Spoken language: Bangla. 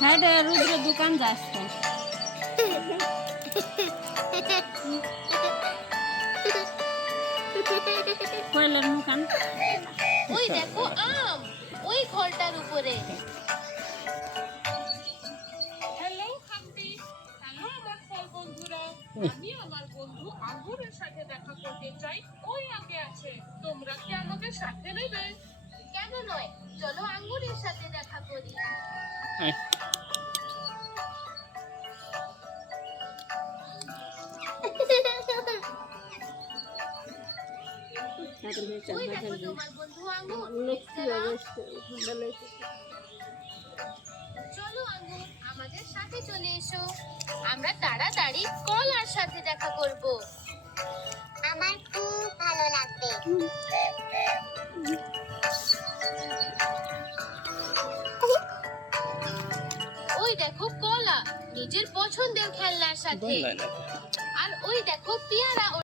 হ্যাঁ রে, রুদ্র দোকান যাস তো। কয়লার দোকান। ওই দেখো আম, ওই ঘরটার উপরে। হ্যালো হাম্পি, হ্যালো আমার ফল বন্ধুরা। আমি আমার বন্ধু আঙ্গুরের সাথে দেখা করতে চাই, ওই আগে আছে। তোমরা কি আমাকে সাথে নেবে? কেন নয়, চলো আঙ্গুরের সাথে দেখা করি। ওই দেখো তোমার বন্ধু আঙ্গুর। চলো আঙ্গুর, আমাদের সাথে চলে এসো। আমরা তাড়াতাড়ি কলার সাথে দেখা করব। আমার খুব ভালো লাগবে। ওই দেখো কলা, নিজের পছন্দের খেলনার সাথে। আর ওই দেখো পেয়ারা।